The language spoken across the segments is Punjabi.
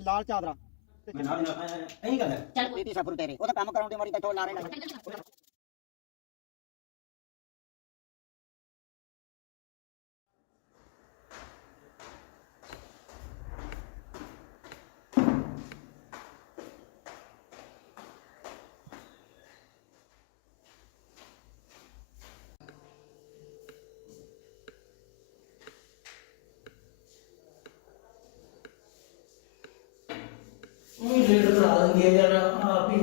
ਲਾਲ ਚਾਦਰਾ। ਐਂ ਕਰਦਾ ਚੱਲ ਕੋਈ ਪੀਤੀ ਸਫਰ ਤੇਰੇ। ਉਹਦਾ ਕੰਮ ਕਰਾਉਣ ਦੀ ਮਾਰੀ ਤਾਂ ਥੋ ਲਾਰੇ ਲੱਗ ਉਹ ਲੇਟ ਕਰਾ ਦਿੰਦੀ ਆ ਯਾਰ ਆਪ ਹੀ।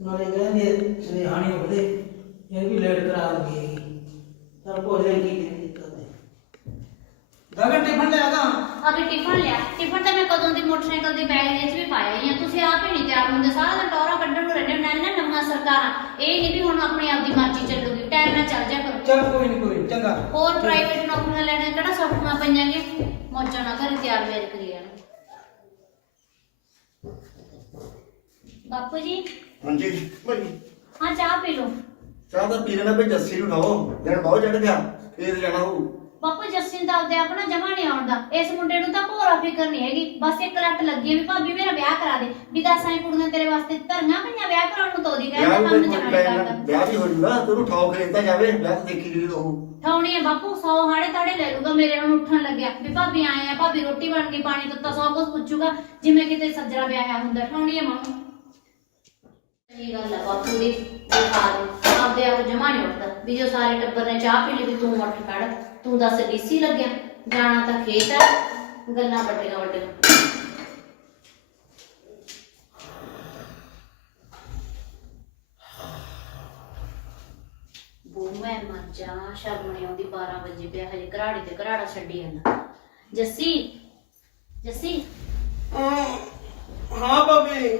ਨਾਲੇ ਕਹਿੰਦੇ ਨਹੀਂ ਉੱਠਦੇ ਇਹ ਵੀ ਲੇਟ ਕਰਾ ਦਿੰਦੀ ਚਲ ਭੋਲੇ ਕੀ ਕਹਿੰਦੀ ਕਰਦੇ ਗਗਨ ਟਿਫਨ ਲੈ ਆਦਾ ਅਭੀ ਟਿਫਨ ਲਿਆ। ਟਿਫਨ ਤਾਂ ਮੈਂ ਕਦੋਂ ਦੀ ਮੋਟਰਸਾਈਕਲ ਦੇ ਬੈਗ ਵਿੱਚ ਵੀ ਪਾਇਆ ਹੀ ਆ। ਤੁਸੀਂ ਆਪ ਹੀ ਨਹੀਂ ਤਿਆਰ ਹੁੰਦੇ। ਸਾਰਾ ਦਿਨ ਟੌਰਾ ਕੱਢਣ ਨੂੰ ਰਹਿੰਦੇ ਨਾਲ ਨਾ ਨਵਾਂ ਸਰਕਾਰਾਂ। ਇਹ ਨਹੀਂ ਵੀ ਹੁਣ ਆਪਣੀ ਆਪ ਦੀ ਮਰਜ਼ੀ ਚੱਲੂਗੀ। ਟਾਈਮ ਨਾਲ ਚੱਲ ਜਾ ਕਰੋ। ਚਲ ਕੋਈ ਨਹੀਂ ਕੋਈ ਨੀ, ਚੰਗਾ। ਹੋਰ ਪ੍ਰਾਈਵੇਟ ਨੌਕਰੀਆਂ ਲੈਣੇ ਕਿਹੜਾ ਸੌਖੀਆਂ ਪਈਆਂਗੇ ਮੌਜਾਂ ਨਾਲ ਘਰੇ ਤਿਆਰ ਵੇਰ ਕਰੀ ਜਾਣ ਬਾਪੂ ਜੀ? ਹਾਂਜੀ। ਭਾਈ। ਹਾਂ ਚਾਹ ਪੀ ਲਓ। ਚਾਹ ਤਾਂ ਪੀ ਲੈਣਾ ਭਈ ਜੱਸੀ ਨੂੰ ਉਠਾਓ ਦਿਨ ਬਹੁਤ ਚੜ ਗਿਆ ਫੇਰ ਜਾਣਾ ਹੋਊ। ਬਾਪੂ ਜੱਸਿਨ ਦਾ ਆਪਦੇ ਆਪਣਾ ਜਮਾ ਨਹੀਂ ਆਉਂਦਾ ਇਸ ਮੁੰਡੇ ਨੂੰ ਤਾਂ ਭੋਰਾ ਫਿਕਰ ਨਹੀਂ ਹੈਗੀ। ਬਸ ਇੱਕ ਲੱਟ ਲੱਗੀ ਹੈ ਵੀ ਭਾਬੀ ਮੇਰਾ ਵਿਆਹ ਕਰਾ ਦੇ। ਵੀ ਦੱਸ ਐ ਕੁੜੀਆਂ ਤੇਰੇ ਵਾਸਤੇ ਧਰੀਆਂ ਪਈਆਂ ਵਿਆਹ ਕਰਾਉਣ ਨੂੰ ਤੋਦੀ ਵਿਆਹ ਕਹਿੰਦਾ ਵੀ ਕੰਮ ਜਮਾ ਨਹੀਂ ਕਰਦਾ। ਨਾਲ ਵਿਆਹ ਵੀ ਹੋ ਜੂਗਾ ਤੈਨੂੰ ਠਾਓ ਖਰੀਦਦਾ ਜਾਵੇ। ਵਿਆਹ ਤਾਂ ਦੇਖੀ ਜਿਹੜੀ ਉਹ ਠਾਉਣੀ ਹੈ ਬਾਪੂ ਸੌ ਹਾੜੇ ਤਾੜੇ ਲੈ ਲੂਗਾ ਮੇਰੇ ਨੂੰ ਉੱਠਣ ਲੱਗਿਆ। ਵੀ ਭਾਬੀ ਆਏ ਆ ਭਾਬੀ ਰੋਟੀ ਬਣ ਗਈ ਪਾਣੀ ਦਿੱਤਾ ਸੌ ਕੁਝ ਪੁੱਛੂਗਾ। ਜਿਵੇਂ ਕਿਤੇ ਸੱਜਰਾ ਵਿਆਹਿਆ ਹੁੰਦਾ ਠਾਉਣੀ ਹੈ ਮਾਂ। ਸਹੀ ਗੱਲ ਹੈ ਬਾਪੂ ਦੀ ਇਹ ਹਾਲ ਆਪਦੇ ਆਪ ਜਮਾ ਨਹੀਂ ਉੱਠਦਾ। ਵੀ ਜੋ ਸਾਰੇ ਟੱਬਰ ਨੇ ਚਾਹ ਪੀ ਲਈ ਵੀ ਤੂੰ ਉੱਠ ਖੜ, ਤੂੰ ਦੱਸ ਡੀਸੀ ਲੱਗਿਆ, ਜਾਣਾ ਤਾਂ ਖੇਤ ਹੈ ਗੱਲਾਂ ਵੱਡੀਆਂ ਵੱਡੀਆਂ। ਬੂ ਮੈਂ ਮਰ ਜਾ, ਸ਼ਰਮ ਨਹੀਂ ਆਉਂਦੀ 12 ਵਜੇ ਪਿਆ, ਹਜੇ ਘਰਾੜੀ ਤੇ ਘਰਾੜਾ ਛੱਡੀ ਜਾਂਦਾ। ਜੱਸੀ ਜੱਸੀ। ਹਾਂ ਭਾਬੀ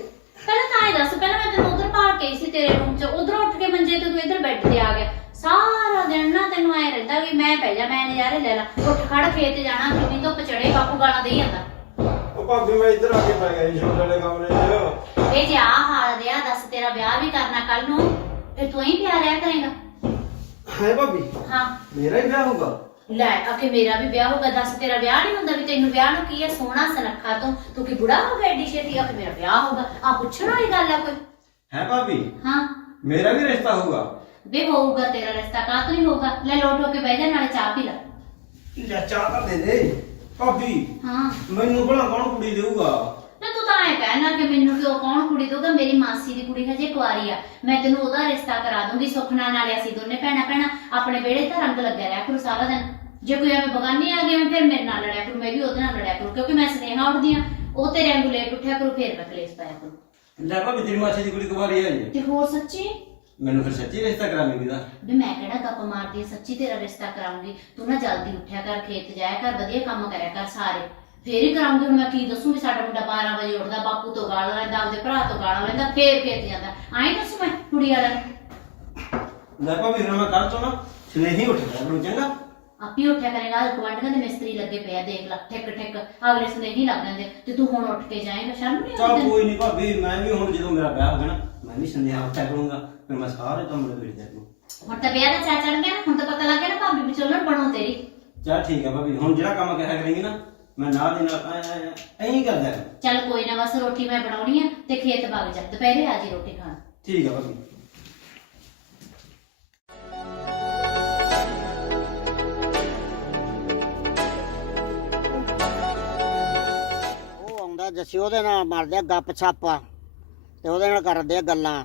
ਪਹਿਲਾਂ ਤਾਂ ਇਹ ਦੱਸ ਪਹਿਲਾਂ ਮੈਂ ਤੈਨੂੰ ਉਧਰ ਭਾਲ ਕੇ ਆਈ ਸੀ ਤੇਰੇ ਰੂਮ 'ਚ ਉਧਰੋਂ ਉੱਠ ਕੇ ਮੰਜੇ ਤੇ ਤੂੰ ਇੱਧਰ ਬੈੱਡ ਤੇ ਆ ਗਿਆ। ਸਾਰਾ ਦਿਨ ਨਾ ਤੈਨੂੰ ਐ ਰਹਿੰਦਾ ਵੀ ਮੈਂ ਪੈ ਜਾ ਮੈਂ ਨਜ਼ਾਰੇ ਲੈ ਲਾ। ਉੱਠ ਖੜ ਖੇਤ ਜਾਣਾ ਕਿੰਨੀ ਧੁੱਪ ਚੜੇ ਬਾਪੂ ਗਾਲਾਂ ਦੇਈ ਜਾਂਦਾ। ਉਹ ਭਾਬੀ ਮੈਂ ਇੱਧਰ ਆ ਕੇ ਪੈ ਗਿਆ ਜੀ ਛੋਟੇ ਵਾਲੇ ਕਮਰੇ 'ਚ। ਇਹ ਜੇ ਆ ਹਾਲ ਰਿਹਾ ਦੱਸ ਤੇਰਾ ਵਿਆਹ ਵੀ ਕਰਨਾ ਕੱਲ ਨੂੰ ਫਿਰ ਤੂੰ ਹੀ ਪਿਆ ਰਿਹਾ ਕਰੇਗਾ। ਹੈ ਭਾਬੀ ਹਾਂ। ਮੇਰਾ ਹੀ ਵਿਆਹ ਹੋਊਗਾ? ਲੈ ਅਕੇ ਮੇਰਾ ਵੀ ਵਿਆਹ ਹੋਗਾ ਦੱਸ ਤੇਰਾ ਵਿਆਹ ਨਹੀਂ ਹੁੰਦਾ ਵੀ ਤੈਨੂੰ ਵਿਆਹ ਨੂੰ ਕੀ ਹੈ ਸੋਹਣਾ ਸੁਨੱਖਾ ਤੂੰ ਤੂੰ ਕੀ ਬੁੜਾ ਹੋ ਗਿਆ ਏਡੀ ਛੇਤੀ? ਅਕੇ ਮੇਰਾ ਵਿਆਹ ਹੋਗਾ ਆ ਪੁੱਛਣ ਵਾਲੀ ਗੱਲ ਆ ਕੋਈ? ਹੈ ਭਾਬੀ ਹਾਂ ਮੇਰਾ ਵੀ ਰਿਸ਼ਤਾ ਹੋਊਗਾ ਵੇ ਹੋਊਗਾ ਤੇਰਾ ਰਿਸ਼ਤਾ ਕਾਹ ਤੋਂ ਨਹੀਂ ਹੋਊਗਾ ਲੈ ਲੋਟ ਹੋ ਕੇ ਬਹਿ ਜਾ ਨਾਲੇ ਚਾਹ ਪੀ ਲੈ ਲੈ ਚਾਹ ਤਾਂ ਦੇ ਦੇ ਭਾਬੀ ਹਾਂ ਮੈਨੂੰ ਭਲਾ ਕੌਣ ਕੁੜੀ ਦੇਊਗਾ ਨਾ ਤੂੰ ਤਾਂ ਐ ਕਹਿਣਾ ਕਿ ਮੈਨੂੰ ਕਿਉਂ ਕੌਣ ਕੁੜੀ ਦਊਗਾ ਮੇਰੀ ਮਾਸੀ ਦੀ ਕੁੜੀ ਹਜੇ ਕੁਆਰੀ ਆ ਮੈਂ ਤੈਨੂੰ ਉਹਦਾ ਰਿਸ਼ਤਾ ਕਰਾ ਦੂੰਗੀ ਸੁਖਨਾ ਨਾਲੇ ਅਸੀਂ ਦੋਨੇ ਭੈਣਾਂ ਭੈਣਾਂ ਆਪਣੇ ਵਿਹੜੇ ਤਾਂ ਰੰਗ ਲੱਗਿਆ ਰਿਹਾ ਕਰੂ ਸਾਰਾ ਦਿਨ ਜੇ ਕੋਈ ਐਵੇਂ ਬਗਾਨੀ ਆ ਗਿਆ ਫਿਰ ਮੇਰੇ ਨਾਲ ਲੜਿਆ ਕਰੂ ਮੈਂ ਵੀ ਉਹਦੇ ਨਾਲ ਲੜਿਆ ਕਰੂ ਕਿਉਂਕਿ ਮੈਂ ਸਨੇਹਾ ਉੱਠਦੀ ਆ। ਉਹ ਤੇਰੇ ਵਾਂਗੂ ਲੇਟ ਉੱਠਿਆ ਕਰੂ ਫਿਰ ਮੈਂ ਕਲੇਸ਼ ਪਾਇਆ ਕਰੂ। ਲੈ ਭਾਬੀ ਤੇਰੀ ਮਾਸੀ ਦੀ ਕੁੜੀ ਕੁਵਾਰੀ ਹੈ। ਜੀ ਤੇ ਹੋਰ ਸੱਚੀ? ਮੈਨੂੰ ਫਿਰ ਸੱਚੀ ਰਿਸ਼ਤਾ ਕਰਾਵੇਂਗੀ ਦਾ ਵੀ ਮੈਂ ਕਿਹੜਾ ਗੱਪ ਮਾਰਦੀ ਆ, ਸੱਚੀ ਤੇਰਾ ਰਿਸ਼ਤਾ ਕਰਾਉਂਗੀ। ਤੂੰ ਨਾ ਜਲਦੀ ਉੱਠਿਆ ਕਰ ਖੇਤ ਜਾਇਆ ਕਰ ਵਧੀਆ ਕੰਮ ਕਰਿਆ ਕਰ ਸਾਰੇ। ਫੇਰ ਹੀ ਕਰਾਉਂਗੀ ਹੁਣ ਮੈਂ ਕੀ ਦੱਸੂ ਵੀ ਸਾਡਾ ਮੁੰਡਾ 12 ਵਜੇ ਉੱਠਦਾ ਬਾਪੂ ਤੋਂ ਗਾਲਾਂ ਲੈਂਦਾ ਆਪਦੇ ਭਰਾ ਤੋਂ ਗਾਲਾਂ ਲੈਂਦਾ ਫੇਰ ਖੇਤ ਜਾਂਦਾ। ਐਂ ਦੱਸੂ ਮੈਂ ਕੁੜੀ ਵਾਲਾ ਲੈ ਭਾਬੀ ਫਿਰ ਮੈਂ ਕੱਲ ਤੋਂ ਨਾ ਉੱਠ ਮੈਨੂੰ ਚੰਗਾ। ਆਪੀ ਉੱਠਿਆ ਕਰੇਗਾ ਗਵਾਂਢੀਆਂ ਦੇ ਮਿਸਤਰੀ ਲੱਗੇ ਪਿਆ ਦੇਖ ਲੈ ਠਿੱਕ ਠਿੱਕ ਅਗਲੇ ਸੁਨੇ ਹੀ ਲੱਗ ਜਾਂਦੇ ਤੇ ਤੂੰ ਹੁਣ ਉੱਠ ਕੇ ਜਾਏਂਗਾ ਸ਼ਰਮ ਨਹੀਂ ਚਲ ਆਉਂਦੀ ਕੋਈ ਨਹੀਂ ਭਾਬੀ ਮੈਂ ਵੀ ਹੁਣ ਜਦੋਂ ਮੇਰਾ ਵਿਆਹ ਹੋ ਗਿਆ ਨਾ ਮੈਂ ਵੀ ਸੰਧਿਆ ਉੱਠਿਆ ਕਰੂੰਗਾ ਫਿਰ ਮੈਂ ਸਾਰੇ ਕੰਮ ਲਵੇਟ ਦਿਆ ਕਰੂੰ ਹੁਣ ਤਾਂ ਵਿਆਹ ਦਾ ਚਾ ਚੜ ਗਿਆ ਨਾ ਹੁਣ ਤਾਂ ਪਤਾ ਲੱਗ ਗਿਆ ਨਾ ਭਾਬੀ ਵਿਚੋਲਣ ਬਣੋ ਤੇਰੀ। ਚਲ ਠੀਕ ਹੈ ਭਾਬੀ ਹੁਣ ਜਿਹੜਾ ਕੰਮ ਕਿਹਾ ਕਰੇਂਗੀ ਨਾ ਮੈਂ ਨਾਲ ਦੀ ਨਾਲ ਐਂ- ਐਂ- ਐਂ ਹੀ ਕਰਦਾ। ਕਰਾਂ। ਚੱਲ ਕੋਈ ਨਾ ਬਸ ਰੋਟੀ ਮੈਂ ਬਣਾਉਣੀ ਆ ਤੇ ਖੇਤ ਵਗ ਜਾ ਦੁਪਹਿਰੇ ਆ ਜੀ ਰੋਟੀ ਖਾਣ। ਠੀਕ ਹੈ ਭਾਬੀ। ਜੱਸੀ ਉਹਦੇ ਨਾਲ ਮਾਰਦੇ ਆ ਗੱਪ ਛਾਪਾ ਤੇ ਉਹਦੇ ਨਾਲ ਕਰਦੇ ਆ ਗੱਲਾਂ।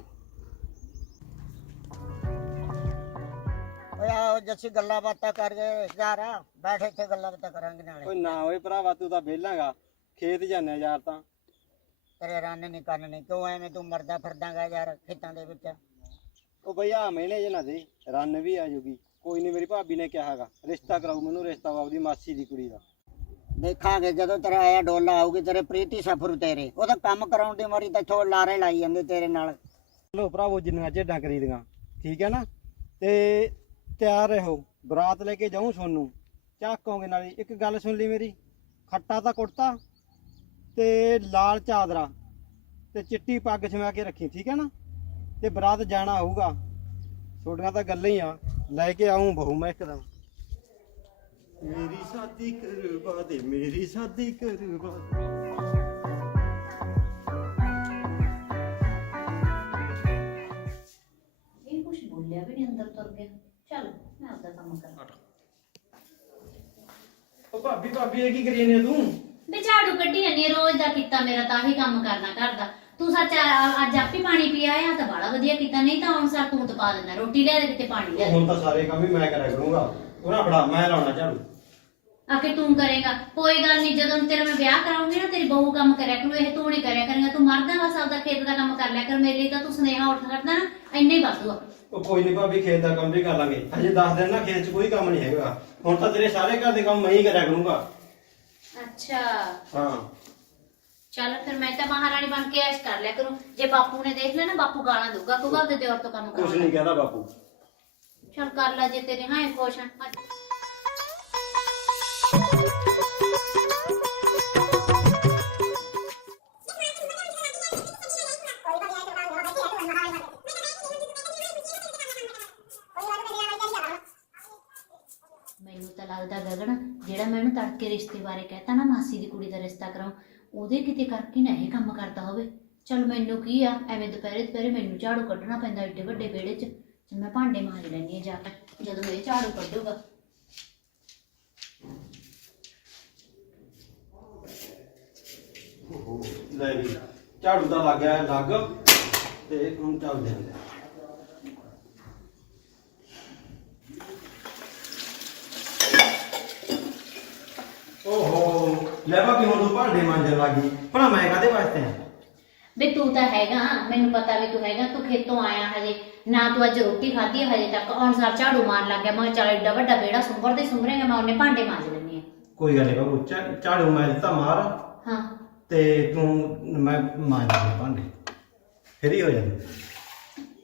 ਓਏ ਆਓ ਜੱਸੀ ਗੱਲਾਂ ਬਾਤਾਂ ਕਰ ਗਏ ਯਾਰ ਬੈਠ ਇੱਥੇ ਗੱਲਾਂ ਬਾਤਾਂ ਕਰਾਂਗੇ ਨਾਲੇ। ਓਏ ਨਾ ਓਏ ਭਰਾਵਾ ਤੂੰ ਤਾਂ ਵਿਹਲਾਗਾ ਖੇਤ ਜਾਂਦੇ ਯਾਰ ਤਾਂ। ਤੇਰੇ ਰੰਨ ਨਹੀਂ ਕੰਨ ਨਹੀਂ ਕਿਉਂ ਐਵੇਂ ਤੂੰ ਮਰਦਾ ਫਿਰਦਾਗਾ ਯਾਰ ਖੇਤਾਂ ਦੇ ਵਿੱਚ? ਉਹ ਬਈ ਆ ਮਹੀਨੇ ਜੇ ਨਾ ਦੇ ਰਨ ਵੀ ਆ ਜੂਗੀ। ਕੋਈ ਨਹੀਂ ਮੇਰੀ ਭਾਬੀ ਨੇ ਕਿਹਾ ਹੈਗਾ ਰਿਸ਼ਤਾ ਕਰਾਉ ਮੈਨੂੰ ਰਿਸ਼ਤਾ ਵਾ ਆਪਦੀ ਮਾਸੀ ਦੀ ਕੁੜੀ ਦਾ। ਦੇਖਾਂਗੇ ਜਦੋਂ ਤੇਰਾ ਆਇਆ ਡੋਲਾ ਆਊਗੀ, ਤੇਰੇ ਪ੍ਰੀਤੀ ਸਫਰ ਤੇਰੇ। ਉਹਦਾ ਕੰਮ ਕਰਾਉਣ ਦੀ ਮਾਰੀ ਤਾਂ ਥੋ ਲਾਰੇ ਲਾਈ ਜਾਂਦੇ ਤੇਰੇ ਨਾਲ। ਚਲੋ ਭਰਾਵੋ ਜਿੰਨੀਆਂ ਝੇਡਾਂ ਕਰੀਦੀਆਂ ਠੀਕ ਹੈ ਨਾ? ਤੇ ਤਿਆਰ ਰਹੋ। ਬਰਾਤ ਲੈ ਕੇ ਜਾਊਂ ਸੋਨੂੰ। ਝਾਕੋਗੇ ਨਾਲੇ। ਇੱਕ ਗੱਲ ਸੁਣ ਲਈ ਮੇਰੀ। ਖੱਟਾ ਤਾਂ ਕੁੜਤਾ ਤੇ ਲਾਲ ਚਾਦਰਾ ਤੇ ਚਿੱਟੀ ਪੱਗ ਛਮਾ ਕੇ ਰੱਖੀ, ਠੀਕ ਹੈ ਨਾ? ਤੇ ਬਰਾਤ ਜਾਣਾ ਹੋਊਗਾ। ਛੋਟੀਆਂ ਤਾਂ ਗੱਲਾਂ ਹੀ ਆ। ਲੈ ਕੇ ਆਉਂ ਬਹੂ ਮੈਂ ਇੱਕਦਮ। ਮੇਰੀ ਸ਼ਾਦੀ ਕਰਵਾ ਦੇ ਮੇਰੀ ਸ਼ਾਦੀ ਕਰਵਾ ਦੇ। ਇਹ ਕੁਛ ਬੋਲਿਆ ਵੀ ਨਹੀਂ ਅੰਦਰ ਤੁਰ ਗਿਆ ਚੱਲ ਮੈਂ ਆਪਦਾ ਕੰਮ ਕਰਾਂ। ਉਹ ਭਾਬੀ ਭਾਬੀ ਇਹ ਕੀ ਕਰੀ ਨੇ ਤੂੰ? ਵੀ ਝਾੜੂ ਕੱਢੀ ਜਾਂਦੀ ਆ, ਰੋਜ਼ ਦਾ ਕੀਤਾ ਮੇਰਾ ਤਾਂ ਹੀ ਕੰਮ ਕਰਨਾ ਘਰ ਦਾ। ਤੂੰ ਸੱਚ ਆ- ਅੱਜ ਆਪੇ ਪਾਣੀ ਪੀ ਆਇਆ ਤਾਂ ਬੜਾ ਵਧੀਆ ਕੀਤਾ ਨਹੀਂ ਤਾਂ ਹੁਣ ਸਾ ਤੂੰ ਤਪਾ ਦਿੰਦਾ ਰੋਟੀ ਲਿਆ ਦੇ ਕਿਤੇ ਪਾਣੀ ਲਿਆ ਦੇ। ਹੁਣ ਤਾਂ ਸਾਰੇ ਕੰਮ ਹੀ ਮੈਂ ਕਰਿਆ ਕਰੂੰਗਾ। ਉਹਨਾਂ ਫੜਾ ਮੈਂ ਲਾਉਣਾ ਝਾੜੂ ਆਕੇ ਤੂੰ ਕਰੇਗਾ ਕੋਈ ਗੱਲ ਨਹੀਂ ਜਦੋਂ ਤੇਰਾ ਮੈਂ ਵਿਆਹ ਕਰਾਉਂਗੀ ਨਾ ਤੇਰੀ ਬਹੂ ਕੰਮ ਕਰਿਆ ਕਰੂ ਇਹ ਤੂੰ ਨਹੀਂ ਕਰਿਆ ਕਰੇਗਾ ਤੂੰ ਮਰਦਾ ਬਸ ਆਪਦਾ ਖੇਤ ਦਾ ਕੰਮ ਕਰ ਲਿਆ ਕਰ ਮੇਰੇ ਲਈ ਤਾਂ ਤੂੰ ਸੁਨੇਹਾ ਉੱਠ ਕਰਦਾ ਨਾ ਇੰਨੇ ਹੀ ਬਸ ਆ ਉਹ ਕੋਈ ਨਹੀਂ ਭਾਬੀ ਖੇਤ ਦਾ ਕੰਮ ਵੀ ਕਰ ਲਾਂਗੇ ਅਜੇ 10 ਦਿਨ ਨਾ ਖੇਤ 'ਚ ਕੋਈ ਕੰਮ ਨਹੀਂ ਹੈਗਾ ਹੁਣ ਤਾਂ ਤੇਰੇ ਸਾਰੇ ਘਰ ਦੇ ਕੰਮ ਮੈਂ ਹੀ ਕਰਿਆ ਕਰੂੰਗਾ ਅੱਛਾ ਹਾਂ ਚੱਲ ਫਿਰ ਮੈਂ ਤਾਂ ਮਹਾਰਾਣੀ ਬਣ ਕੇ ਐਸ਼ ਕਰ ਲਿਆ ਕਰੂੰ ਜੇ ਬਾਪੂ ਨੇ ਦੇਖ ਲਿਆ ਨਾ ਬਾਪੂ ਗਾਲਾਂ ਦਊਗਾ ਕਹੂਗਾ ਆਪਦੇ ਦਿਓਰ ਤੋਂ ਕੰਮ ਕੁਛ ਕਰਾਉਣਾ ਨਹੀਂ ਕਹਿੰਦਾ ਬਾਪੂ ਚੱਲ ਕਰ ਲੈ ਜੇ ਤੇਰੇ ਹਾਂ ਖੁਸ਼ ਆ। ਮੈਨੂੰ ਤਾਂ ਲੱਗਦਾ ਗਗਨ, ਜਿਹੜਾ ਮੈਂ ਮੈਨੂੰ ਤੜਕੇ ਰਿਸ਼ਤੇ ਬਾਰੇ ਕਹਿਤਾ ਨਾ ਮਾਸੀ ਦੀ ਕੁੜੀ ਦਾ ਰਿਸ਼ਤਾ ਕਰਾਉ ਉਹਦੇ ਕਿਤੇ ਕਰਕੇ ਨਾ ਇਹ ਕੰਮ ਕਰਦਾ ਹੋਵੇ। ਚਲ ਮੈਨੂੰ ਕੀ ਆ, ਐਵੇਂ ਦੁਪਹਿਰੇ ਦੁਪਹਿਰੇ ਮੈਨੂੰ ਝਾੜੂ ਕੱਢਣਾ ਪੈਂਦਾ ਏਡੇ ਵੱਡੇ ਵਿਹੜੇ 'ਚ। ਮੈਂ ਭਾਂਡੇ ਮਾਂਜ ਲੈਣੀ ਆ ਜਾ ਕੇ ਜਦੋਂ ਇਹ ਝਾੜੂ ਕੱਢੂਗਾ। ਓਹੋ, ਲੈ ਵੀ ਝਾੜੂ ਤਾਂ ਲੱਗ ਗਿਆ ਲੱਗ ਤੇ ਹੁਣ ਚੱਲਦੇ ਹਾਂ ਓਹੋ ਲੈ ਭਾਬੀ ਹੁਣ ਤੂੰ ਭਾਂਡੇ ਮਾਂਜਣ ਲੱਗੀ ਭਲਾ ਮੈਂ ਕਾਦੇ ਵਾਸਤੇ ਆ? ਵੀ ਤੂੰ ਤਾਂ ਹੈਗਾ ਮੈਨੂੰ ਪਤਾ ਵੀ ਤੂੰ ਹੈਗਾ ਤੂੰ ਖੇਤੋਂ ਆਇਆ ਹਜੇ। ਨਾ ਤੂੰ ਅੱਜ ਰੋਟੀ ਖਾਧੀ ਹੈ ਹਜੇ ਤੱਕ ਹੁਣ ਸਾਰ ਝਾੜੂ ਮਾਰਨ ਲੱਗ ਗਿਆ। ਮੈਂ ਕਿਹਾ ਚੱਲ ਏਡਾ ਵੱਡਾ ਵਿਹੜਾ ਸੁੰਬਰਦੇ ਸੁੰਬਰੇਗਾ ਮੈਂ ਉਹਨੇ ਭਾਂਡੇ ਮਾਂਜ ਲੈਣੀ ਆ ਕੋਈ ਗੱਲ ਨਹੀਂ ਬਾਬੂ ਝਾ- ਝਾੜੂ ਮੈਂ ਦਿੱਤਾ ਮਾਰ। ਹਾਂ। ਤੇ ਤੂੰ ਮੈਂ ਮਾਂਜ ਦੇ ਭਾਂਡੇ। ਫਿਰ ਹੀ ਹੋ ਜਾਂਦੇ।